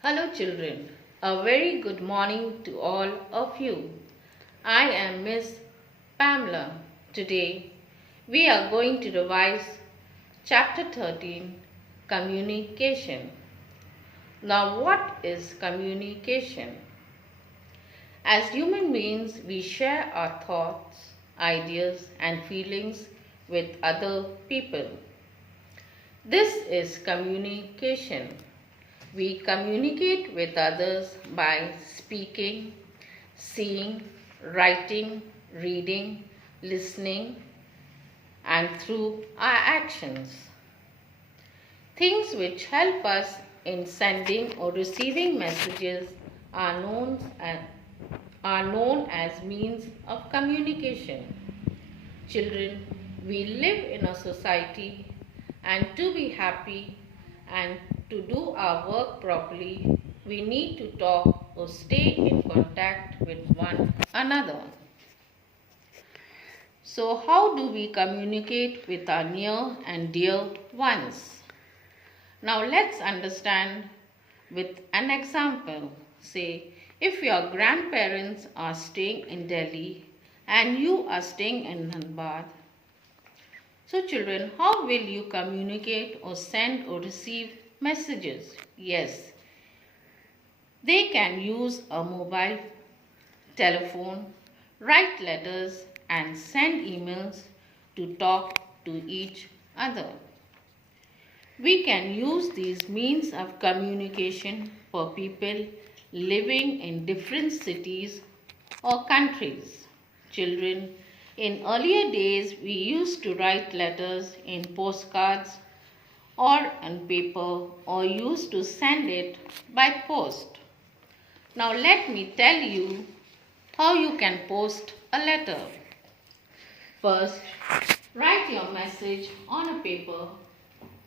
Hello children, a very good morning to all of you. I am Miss Pamela. Today we are going to revise Chapter 13 Communication. Now what is communication? As human beings we share our thoughts, ideas and feelings with other people. This is communication. We communicate with others by speaking, seeing, writing, reading, listening, and through our actions. Things which help us in sending or receiving messages are known as means of communication. Children, we live in a society, and to be happy and to do our work properly, we need to talk or stay in contact with one another. So, how do we communicate with our near and dear ones? Now, let's understand with an example. Say, if your grandparents are staying in Delhi and you are staying in Dhanbad. So, children, how will you communicate or send or receive messages? Yes, they can use a mobile telephone, write letters, and send emails to talk to each other. We can use these means of communication for people living in different cities or countries. Children, in earlier days, we used to write letters in postcards or on paper or used to send it by post. Now let me tell you how you can post a letter. First, write your message on a paper.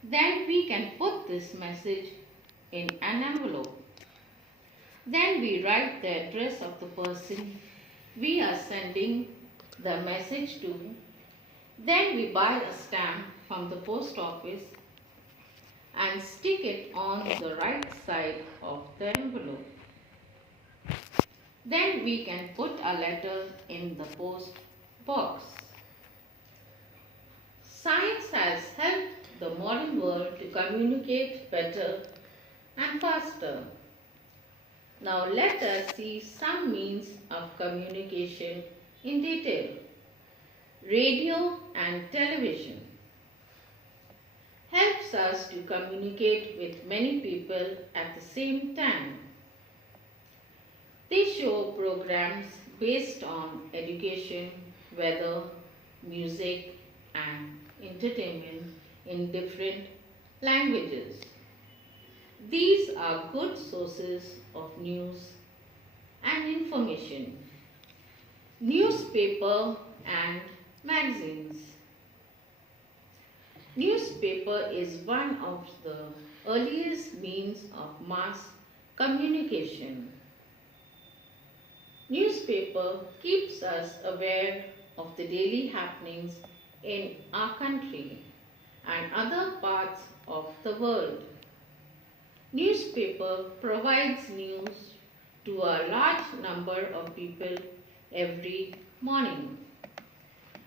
Then we can put this message in an envelope. Then we write the address of the person we are sending the message to. Then we buy a stamp from the post office and stick it on the right side of the envelope. Then we can put a letter in the post box. Science has helped the modern world to communicate better and faster. Now let us see some means of communication in detail. Radio and television helps us to communicate with many people at the same time. They show programs based on education, weather, music, and entertainment in different languages. These are good sources of news and information. Newspaper and magazines. Newspaper is one of the earliest means of mass communication. Newspaper keeps us aware of the daily happenings in our country and other parts of the world. Newspaper provides news to a large number of people every morning.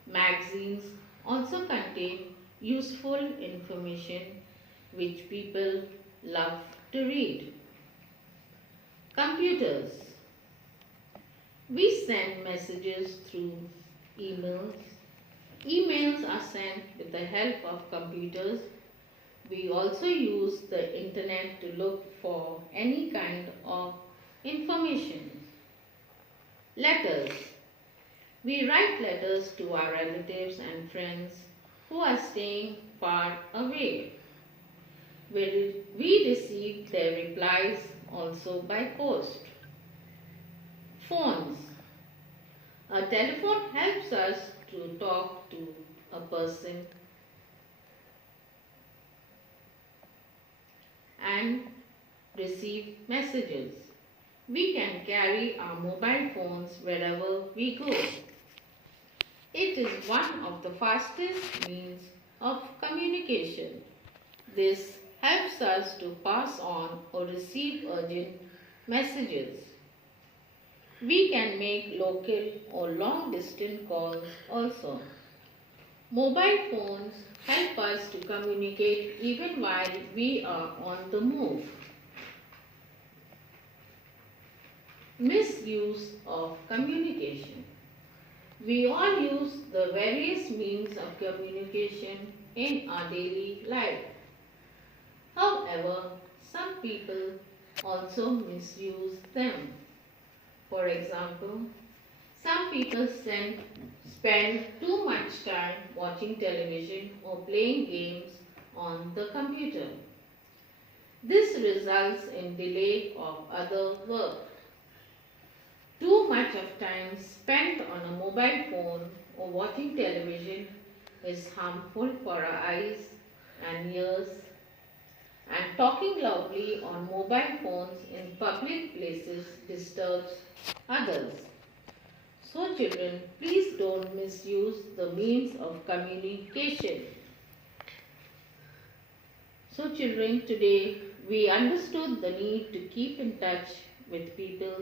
Magazines also contain useful information which people love to read. Computers. We send messages through emails. Emails are sent with the help of computers. We also use the internet to look for any kind of information. Letters. We write letters to our relatives and friends who are staying far away. We receive their replies also by post. Phones. A telephone helps us to talk to a person and receive messages. We can carry our mobile phones wherever we go. It is one of the fastest means of communication. This helps us to pass on or receive urgent messages. We can make local or long distance calls also. Mobile phones help us to communicate even while we are on the move. Misuse of communication. We all use the various means of communication in our daily life. However, some people also misuse them. For example, some people spend too much time watching television or playing games on the computer. This results in delay of other work. Too much of time spent on a mobile phone or watching television is harmful for our eyes and ears, and talking loudly on mobile phones in public places disturbs others. So children, please don't misuse the means of communication. So children, today we understood the need to keep in touch with people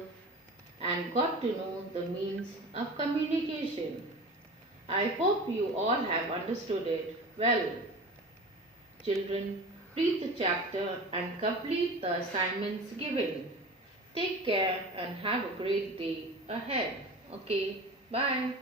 and got to know the means of communication. I hope you all have understood it well. Children, read the chapter and complete the assignments given. Take care and have a great day ahead. Okay, bye.